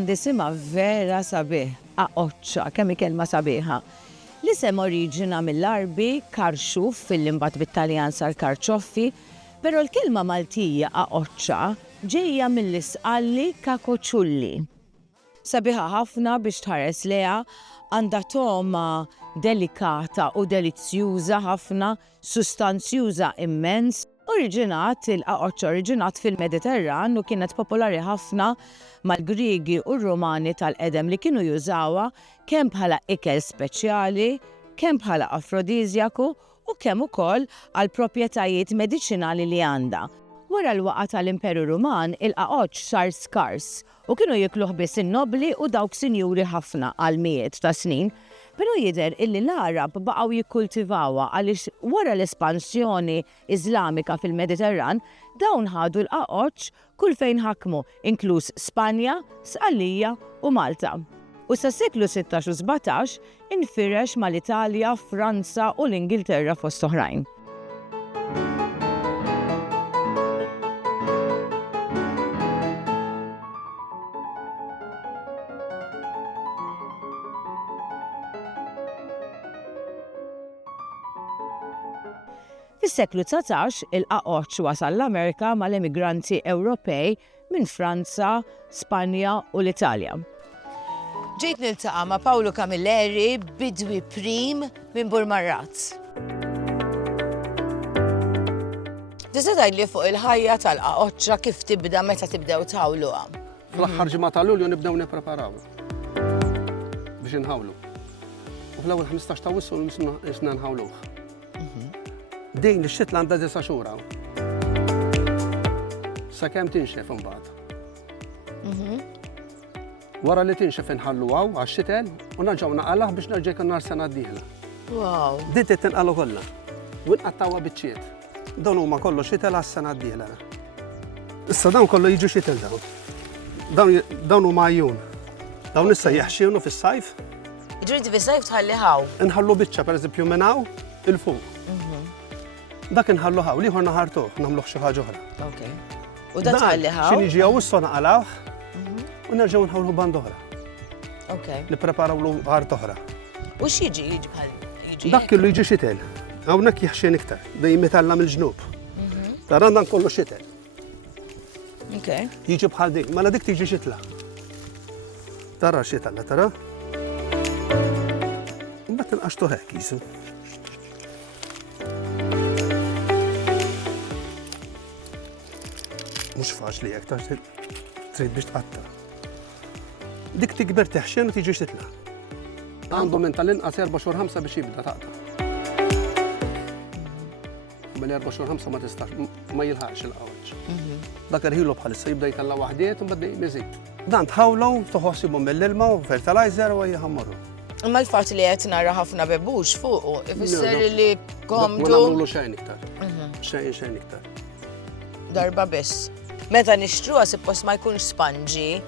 għandi sima vera sabiħ, aqoċċa, kemm kelma sabiħa. L-isem oriġina mill-Arbi karxuf fil-imbat bit-Taljan sar karċoffi, però l-kelma Maltija aqoċċa ġejja mill-isqalli kakoċulli. Sabiħa ħafna biex tħares leha, għandha toma delikata u delizzjuża ħafna, sustanzjuża immens. Il-aqoċċa oriġinat fil-Mediterran u kienet popolari ħafna mal-Griegi u r-Rumani tal-qedem li kienu jużawha kemm bħala ikel speċjali, kemm bħala afrodizjaku u kemm ukoll għal proprjetajiet mediċinali li għandha. Wara l-waqa tal-Imperu Ruman, il-aqoċċ sar skars u kienu jikluh biss in-nobli u dawk sinjuri ħafna għal mijiet ta' snin. Pero jidher illi l-Arab baqgħu jikkultivawha għaliex wara l-espansjoni Iżlamika fil-Mediterran dawn ħadu l-aqoċċ kull fejn ħakmu, inkluż Spanja, Sqallija u Malta. U sas-seklu 16 u 17 infirex mal-Italja, Franza u l-Ingilterra fost oħrajn. Fis-seklu 19 il-aqoċċ wasal l-Amerika mal-emigranti Ewropej minn Franza, Spanja u l-Italja. Ġejt niltaqa' ma' Paolo Camilleri, bidwi prim minn Burmarrazz. Tista' tgħidli fuq il-ħajja tal-aqoċċa kif tibda meta tibdew tħawluha? Fl-aħħar ġimgħa ta' Lulju nibdew nippreparaw biex inħawlu. U fl-ewwel 15 ta' Wissu isna nħawluh. Din ix-xitla għandha 9 xhur. Sakemm tinxef imbagħad. Wara li tinxef inħalluha għax-xitel u nerġgħu naqalha biex nerġa' jkun nhar sena d-dieħla. Wow! Din trid tinqalu kollha u nqattawha biċċiet. Dawn huma kollu xitel għas-sena d-dieħla. Issa dawn kollu jiġu xitel dawn. Dawn huma għajjun. Dawn issa jeħxinu fis-sajf. Jiġri fis-sajf tħalliħaw. Inħallu biċċa pereżempju minn hawn il-fuq. Dak inħallu ħaw, liħor naħartuh, nagħmluh xi ħaġa oħra. Okay. U dak tħalliħaw? Xi niġi għaw issa naqalawh u nerġgħu nħawlu band oħra. Okay. Nippreparawlu ħart oħra. U x'jiġi bħal jiġi? Dak killu jiġi xitel. Hawnhekk jeħxin iktar, dejjem metalla mill-ġnub. Tara dan kollu xitel. Okay. Jiġi bħal dik, mela dik tiġi xitla. Tara xitella, tara? Imbagħad tinqaxtu hekk jisu. Mhux faċli jekk trid biex tqatta. Dik tikber teħxin u tiġi xitla. Għandu minn tal-inqas 4 xhur 5 biex jibda taqta. Mill-4 xhur 5 ma tistax ma jilħaqx il-qawċ. Dak irħilu bħalissa jibda jtella waħdiet u mbagħad miżid. Dan tħawlu toħossibhom mill-ilma u fertilizer u jħammru. Imma l-fatt li qed nara ħafna bebux fuqu ifisser li komdu. Ma nagħmlu xejn iktar. Xejn iktar. Darba biss. Meta nixtruha suppost ma jkunx spongy,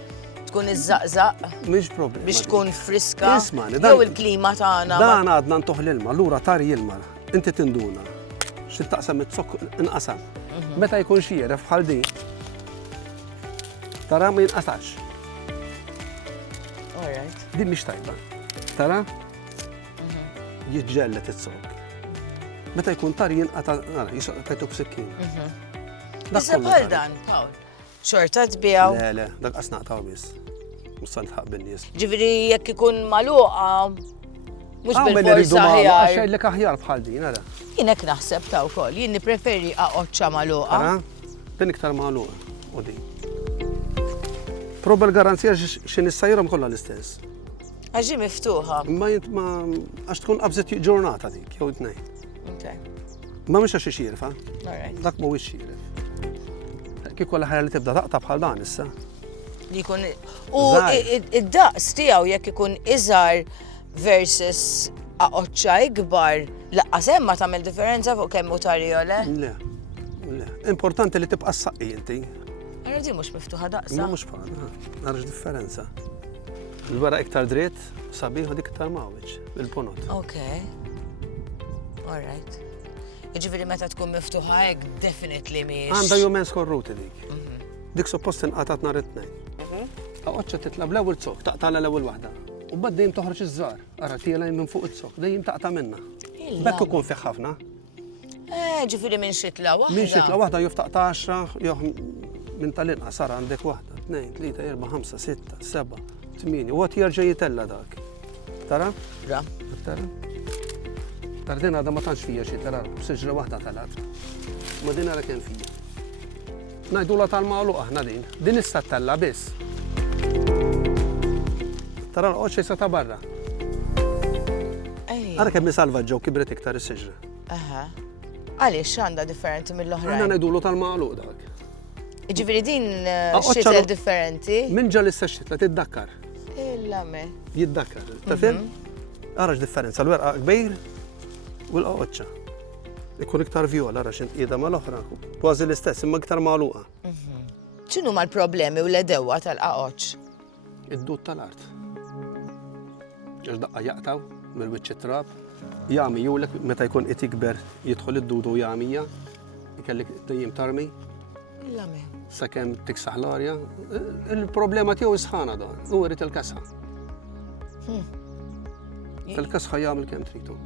tkun iżżaqżaq. Mhix problema. Biex tkun friska. Isma'ni, jew il-klima tagħna. Dan għadna ntuħ l-ilma, lura tari ilma. Inti tinduna. Xi taqsam it-zokk inqasam. Meta jkun xieref bħal din, tara ma jinqasax. Alright. Din mhix tajba. Tara? Jiġġellet it-zokk. Meta jkun tari jinqata' nara jisoqgħu b'sikkin. Issa bħal dan, Pawl. Xorta tbijaw? Le, dak qasnaqtaw biss. Mhux se nħaq bin-nies. Ġifieri jekk ikun magħluqa mhux bil-forsa aħjar. Għaxejlek aħjar bħal din, nara. Jien hekk naħseb ta' wkoll, jien nippreferi aqoċċa magħluqa. Din iktar magħluqa u din. Proba l-garanzija xi nissajrhom kollha l-istess. Għax miftuħa. Ma għax tkun qabżet ġurnata dik jew tnejn. Ma mhux għax ixierfa. Dak mhuwiex xieref. Kieku l-ħajja li tibda taqta bħal dan issa. U id-daqs tiegħu jekk ikun iżgħar versus aqoċċa ikbar, laqqas hemm ma tagħmel differenza fuq kemm hu tarjole? Le. Importanti li tibqa' s-saqqi inti. Ara di mhux miftuħa daqsa. Ma mhux bħal, narax differenza. Il-wara iktar dritt, sabiħ u dik iktar mawwiġ, bil-punot. Okay. All right. Jiġifieri meta tkun miftuħa hekk definitely mhijiex. Għandha jumejn skorruti dik. Dik suppost inqatat nhar it-tnejn. Aqoċċa titla bl-ewwel zokk, taqta' l-ewwel waħda. U bad dejjem toħroġ iż-żgħar. Ara tiela minn fuq it-zokk, dejjem taqta' minnha. Bekk ikun fih ħafna. Ġifieri minn xitla waħda. Min xitla waħda jew taqta' 10, jew minn tal-inqas ara għandek waħda, 2, 3, 4, 5, 6, 7, 8. U għad jerġa' jitella dak. Tara? Ra. Tara? Tara din għadha ma tantx fija xi tara, b'siġra waħda talat. Ma din ara kemm fija. Ngħidula tal-magħluq aħna din. Din issa tella biss. Tara l-qoċċa issa ta' barra. Ara kemm isalvaġġew kibret iktar is-siġra. Aha. Għaliex għandha differenti mill-oħrajn? Aħna ngħidulu tal-magħluq dak. Ġifieri din xitel differenti? Min ġa issa xitla tiddakkar. Il-lame. Jiddakkar. Ta' fim? Ara x'differenza l-werqa kbir u l-qoċċa. Ikun iktar vjola ara x'int qiegħda mal-oħra. Kważi l-istess imma iktar magħluqa. X'inhu mal-problemi u l-edewwa tal-qaqoċ? Id-dud tal-art. Ġax daqqa jaqtaw mill-wiċċ trab, jagħmijulek meta jkun qed jikber jidħol id-dud u jagħmija, ikellik dejjem tarmi. Il-lame. Sakemm tiksaħ l-arja. Il-problema tiegħu isħana dan, u irid il-kasħa. Il-kasħa jagħmel kemm tridu.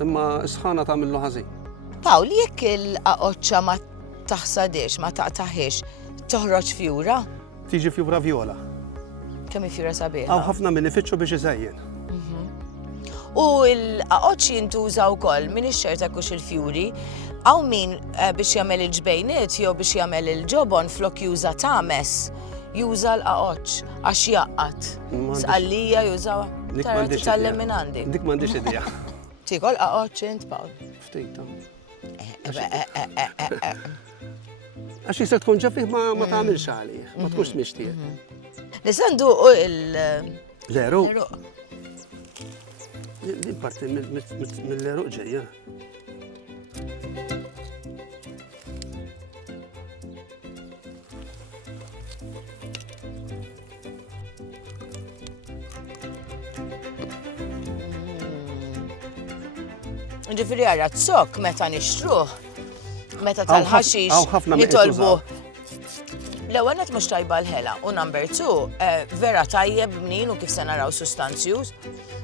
Imma isħana tagħmillu ħażin. Pawl, jekk il-qaqoċċa ma taħsadix, ma taqtaħiex, toħroġ fjura? Tiġi fjura vjola. Kemm fjura sabiħa? Għaw ħafna min ifittxu biex iżejjen. U l-qaqoċ jintuża wkoll min ix-xerta kux il-fjuri, għaw min biex jagħmel il-ġbejniet jew biex jagħmel il-ġobon flok juża tames, juża l-qaqoċ għax jaqqat. Sqallija jużaw. Tara titgħallem minn għandi. Dik m'għandix idea. Tikol qaqoċ int, Pawl? Ftit. Għax jista' tkun ġafih ma tagħmilx għalih, ma tkunx mixtieq. Nisandu L-eruq. Din parti mill-eruq ġejja. Ġifieri għara t-sok meta nixtruh, meta tal-ħaxix nitolbu. L-ewwel qed mhux tajba l-ħela u number 2 vera tajjeb mnin u kif se naraw sustanzjuż.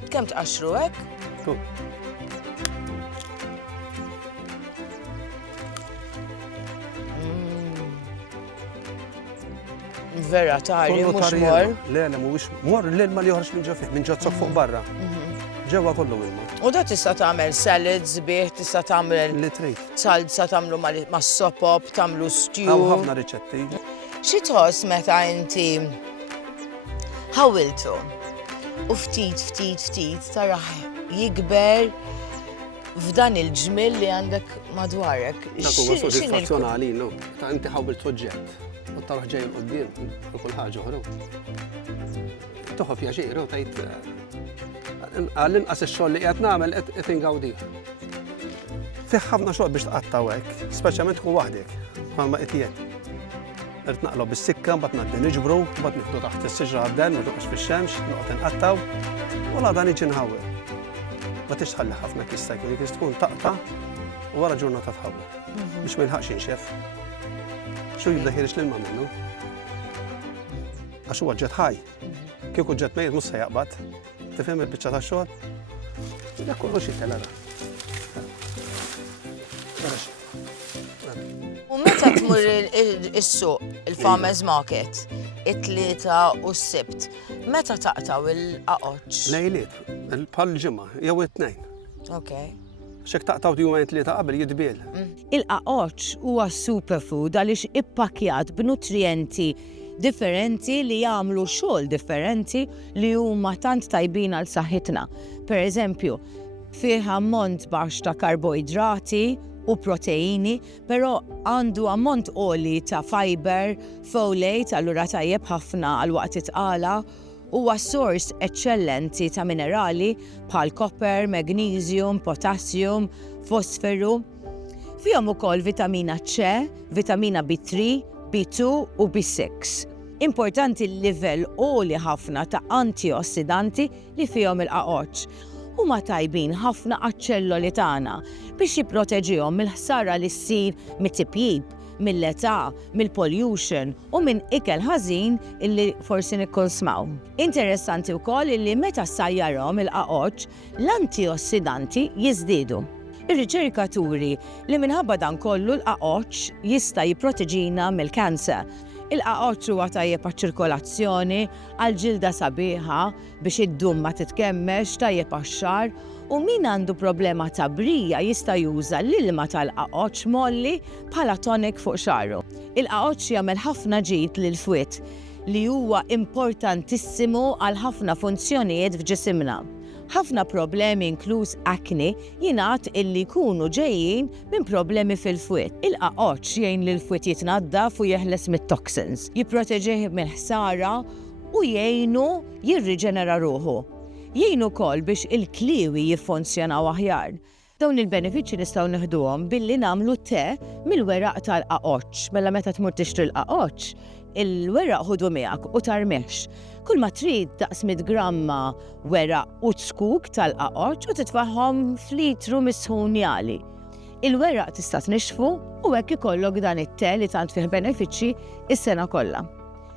Kemm tqaxxru hekk? Vera tari, mhux mor. Le, mhuwiex mor l-ilma li joħroġ minn ġo fih, minn ġo t-sok fuq barra. Ġewwa kollu ilma. U da tista' tagħmel salads bih, tista' tagħmel Li trid. salsa tagħmlu mas-sopop, tagħmlu stew. Hawn ħafna riċetti. Xi tħoss meta inti ħawiltu u ftit taraħ jikber f'dan il-ġmiel li għandek madwarek. Dak huwa sodisfazzjonali lu. Ta' inti ħawbil soġġett u taraħ ġej l-qudiem u kull ħaġa oħra. Toħob pjaċir u tgħid għall-inqas ix-xogħol li qed nagħmel qed ingawdih. Fih ħafna xogħol biex tqattaw hekk, speċjalment tkun waħdek bħalma qed jgħid. Irid naqlgħu bis-sikka, mbagħad ngħaddi niġbru, mbagħad nieħdu taħt is-siġra għadden, ma toqgħodx fix-xemx, noqgħod inqattaw, u la dan jiġi nħawwel. Ma tix tħalli ħafna kista jkun jekk tkun taqta' u wara ġurnata tħawwel biex ma jilħaqx jinxef. Xu jibda ħirex l-ilma minnu. Għax huwa ġed ħaj. Kieku ġed mejjed mhux se jaqbad. Tifhem il-biċċa tax-xogħol? Dak kollox jitel ara. U meta tmur is-suq, il-farmers market, it-tlieta u s-sibt, meta taqtaw il-qaqoċ? Lejliet, bħal ġimgħa jew it-tnejn. Okay. Xek taqtaw jumejn tlieta qabel jidbiel. Il-qaqoċ huwa superfood għaliex ippakjat b'nutrienti differenti li jagħmlu xogħol differenti li huma tant tajbin għal saħħitna. Pereżempju, fih ammont baxx ta' karboidrati u proteini, però għandu ammont għoli ta' fiber, folate, allura tajjeb ħafna għal waqt itqala, huwa sors eċċellenti ta' minerali bħal copper, magnesium, potassium, fosferu. Fihom ukoll vitamina C, vitamina B3, B2 u B6. Importanti l-livell għoli ħafna ta' antiossidanti li fihom il-qaqoċ. Huma tajbin ħafna għaċ-ċelloli tagħna biex jipproteġihom mill-ħsara li ssir mit-tipjib, mill-età, mill-pollution u minn ikel ħażin illi forsi nikkonsmaw. Interessanti wkoll illi meta sajjarhom il-qaqoċ l-antiossidanti jiżdiedu. Ir-riċerkaturi li minħabba dan kollu l-qaqoċ jista' jipproteġina mill-kanser. Il-qaqoċ huwa tajjeb għaċ-ċirkolazzjoni, għall-ġilda sabiħa biex id-dum ma titkemmex, tajjeb għax-xar, u min għandu problema ta' brija jista' juża l-ilma tal-qaqoċ molli bħala tonik fuq xaru. Il-qaqoċ jagħmel ħafna ġid lil-fwied li huwa importantissimu għal ħafna funzjonijiet f'ġisimna. Ħafna problemi inkluż akne jingħad illi jkunu ġejjin minn problemi fil-fwied. Il-qaqoċ jgħin li l-fwied jitnaddaf u jeħles mit-toxins, jipproteġih mill-ħsara u jgħinu jirriġenera ruħu. Jgħinu wkoll biex il-kliewi jiffunzjonaw aħjar. Dawn il-benefiċċji nistgħu nieħduhom billi nagħmlu te mill-weraq tal-qaqoċ. Mela meta tmur tixtri l-qaqoċ, il-weraq ħudu miegħek u tarmix. Kull ma trid daqs 100 gramma weraq u skuk tal-qaqoċ u titfaħħom f'litru misħun jali. Il-weraq tista' tnixfu u hekk ikollok dan it-te li tant fih benefiċċji is-sena kollha.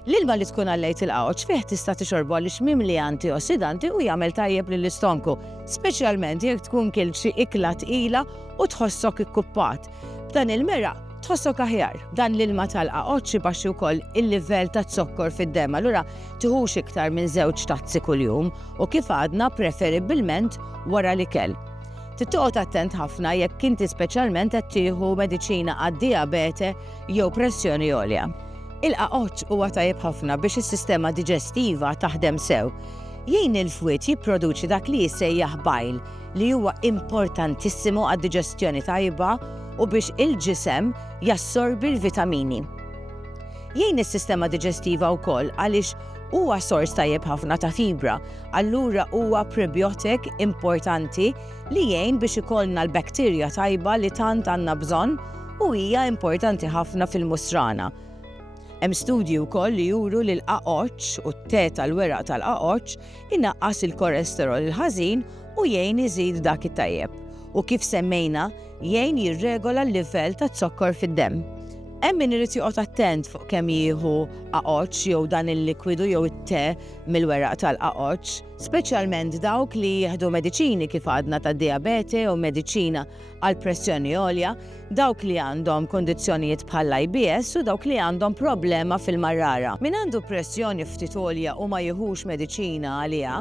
L-ilma li tkun għallejt il-qaqoċ fih tista' tixorbu għaliex mimli antiossidanti u jagħmel tajjeb lill-istonku, speċjalment jekk tkun kil xi ikla tqila u tħossok ikkuppat. B'dan il-meraq tħossok aħjar. Dan l-ilma tal-qaqoċ ibaxxi wkoll il-livell ta' zokkor fid-demm, allura tieħux iktar minn 2 tazzi kuljum u kif għadna preferibbilment wara l-ikel. Tittoqgħod attent ħafna jekk inti speċjalment qed tieħu mediċina għad-diabete jew pressjoni għolja. Il-qaqoċ huwa tajjeb ħafna biex is-sistema diġestiva taħdem sew. Jgħin il-fwied jipproduċi dak li jissejjaħ bile li huwa importantissimu għad-diġestjoni tajba u biex il-ġisem jassorbi l-vitamini. Jgħin is-sistema diġestiva wkoll għaliex huwa sors tajjeb ħafna ta' fibra, allura huwa prebiotik importanti li jgħin biex ikollna l-bakterja tajba li tant għandna bżonn u hija importanti ħafna fil-musrana. Hemm studji wkoll li juru li l-qaqoċ u t-te tal-weraq tal-qaqoċ inaqqas il-kolesterol il-ħażin u jgħin iżid dak it-tajjeb. U kif semmejna, jgħin jirregola l-livell ta' zokkor fid-demm. Hemm min irid joqgħod attent fuq kemm jieħu qaqoċ jew dan il-likwidu jew it-te mill-weraq tal-qaqoċ, speċjalment dawk li jieħdu mediċini kif għadna tad-diabete u mediċina għall pressjoni għolja, dawk li għandhom kondizzjonijiet bħall-IBS u dawk li għandhom problema fil-marrara. Min għandu pressjoni ftit għolja u ma jieħux mediċina għaliha,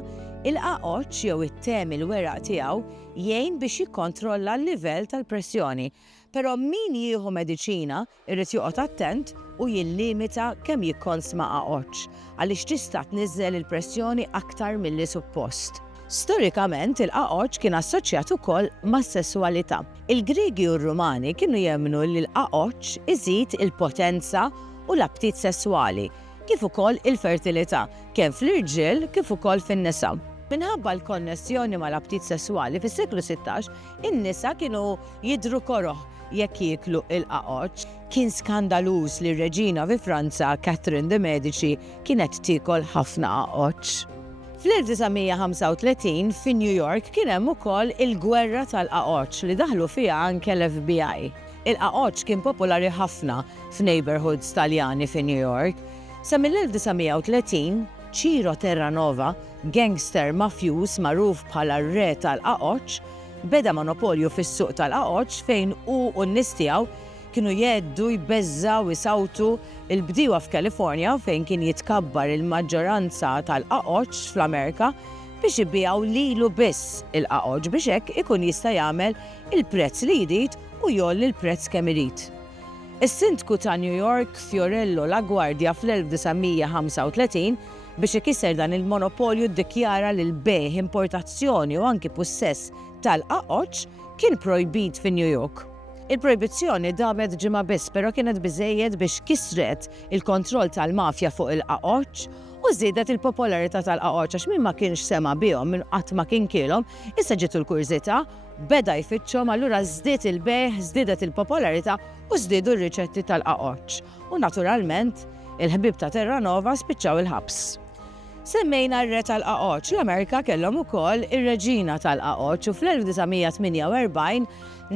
il-qaqoċ jew it-te mill-weraq tiegħu jgħin biex jikkontrolla l-livell tal-pressjoni. Però min jieħu mediċina irrid joqgħod attent u jillimita kemm jikkonsma qaqoċ għaliex tista' tniżżel il-pressjoni aktar milli suppost. Storikament il-qaqoċ kien assoċjat ukoll mas-sesswalità. Il-Griegi u r-Rumani kienu jemmnu li l-qaqoċ iżid il-potenza u l-aptit sesswali, kif ukoll il-fertilità, kemm fl-irġiel kif ukoll fin-nisa. Minħabba l-konnessjoni mal-aptit sesswali fis-seklu 16, in-nisa kienu jidhru koroħ jekk jieklu il-qaqoċ. Kien skandaluż li r-reġina fi Franza, Catherine de Medici, kienet tiekol ħafna qaqoċ. Fl-1935 fi New York kien hemm ukoll il-gwerra tal-qaqoċ li daħlu fiha anke l-FBI. Il-qaqoċ kien popolari ħafna f'neighborhoods Taljani fi New York. Sa mill-1930 Ciro Terranova, gangster mafjuż magħruf bħala r-re tal-qaqoċ, beda monopolju fis-suq tal-qaqoċ fejn u n-nies tiegħu kienu jeddu jbeżżaw isawtu il-bdiewa f'Kalifornja fejn kien jitkabbar il-maġġoranza tal-qaqoċ fl-Amerika biex ibbiegħu lilu biss il-qaqoċ biex hekk ikun jista' jagħmel il-prezz li jrid u jolli l-prezz kemm irid. Is-Sindku ta' New York Fiorello LaGuardia fl-1935 biex ikisser dan il-monopolju ddikjara li l-bejħ, importazzjoni u anki possess tal-qaqoċ kien projbit fi New York. Il-projbizzjoni damet ġimgħa biss, però kienet biżejjed biex kisret il-kontroll tal-mafja fuq il-qaqoċ u żiedet il-popolarità tal-qaqoċ għax min ma kienx sema bihom minn qatt ma kien kielhom, issa ġiet l-kurżità, beda jfittxhom allura żdied il-bejħ, żdiedet il-popolarità u żdiedu r-riċetti tal-qaqoċ. U naturalment, il-ħbib ta' Terranova spiċċaw il-ħabs. Semmejna r-re tal-qaqoċ. L-Amerika kellhom ukoll ir-reġina tal-qaqoċ u fl-1948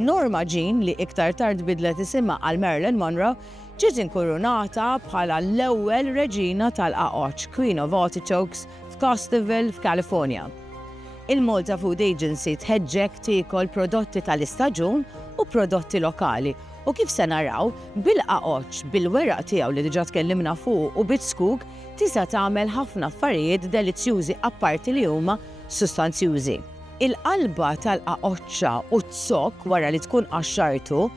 Norma Jean li iktar tard bidlet isimha għal Marilyn Monroe ġiet inkurunata bħala l-ewwel reġina tal-qaqoċ, Queen of Artichokes f'Costiville f'California. Il-Malta Food Agency tħeġġek tiekol prodotti tal-istaġun u prodotti lokali. U kif se naraw, bil-qaqoċ, bil-weraq tiegħu li diġà tkellimna fuq u bit-skuk tista' tagħmel ħafna affarijiet delizzjużi apparti li huma sustanzjużi. Il-qalba tal-qaqoċċa u t-sok wara li tkun qaxxartu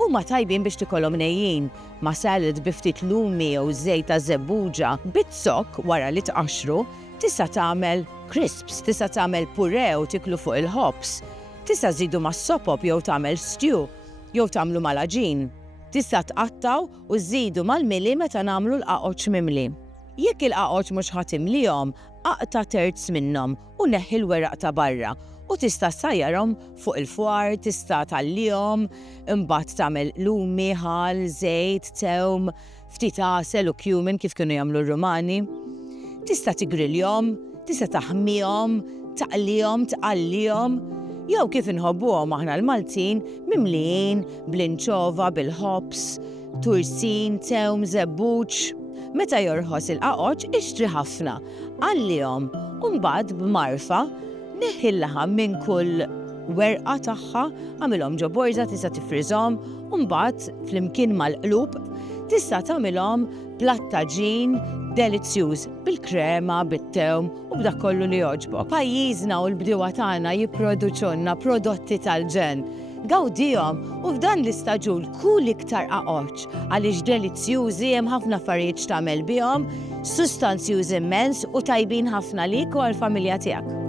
huma tajbin biex tikollhom nejjin ma' salad bi ftit lumi jew żejt ta' żebbuġa. Bit-sok wara li tqaxxru tista' tagħmel crisps, tista' tagħmel puree u tiklu fuq il-ħobs. Tista' żidu mas-sopop jew tagħmel stew jew tagħmlu mal-aġin. Tista' tqattaw u żidu mal-mili meta nagħmlu l-qaqoċ mimli. Jekk il-qaqoċ mhux ħatimlihom, aqta' terz minnhom u neħħi l-weraq ta' barra u tista' sajjarhom fuq il-fwar, tista' tallihom, imbagħad tagħmel lumi, ħal, żejt, tewm, ftit għasel u cumin kif kienu jagħmlu r-Rumani. Tista' tigriljhom, tista' taħmihom, taqlihom, tqallihom, jew kif inħobbuhom aħna l-Maltin mimlijin bl-inċova, bil-ħobs, tursin, tewm, żebbuġ. Meta jorħos il-qaqoċ ixtri ħafna, qallihom u mbagħad b'marfa neħħi l-laħam minn kull werqa tagħha, għamilhom ġo borża tista' tifriżhom u mbagħad flimkien mal-qlub tista' tagħmilhom plattaġin delizzjuż bil-krema, bit-tewm u b'dak kollu li jogħġbok. Pajjiżna u l-bdiewa tagħna jipproduċunna prodotti tal-ġen. Gawdihom u f'dan l-istaġun kull iktar qaqoċ għaliex delizzjużi hemm ħafna affarijiet tagħmel bihom, sustanzjużi immens u tajbin ħafna lik u għall-familja tiegħek.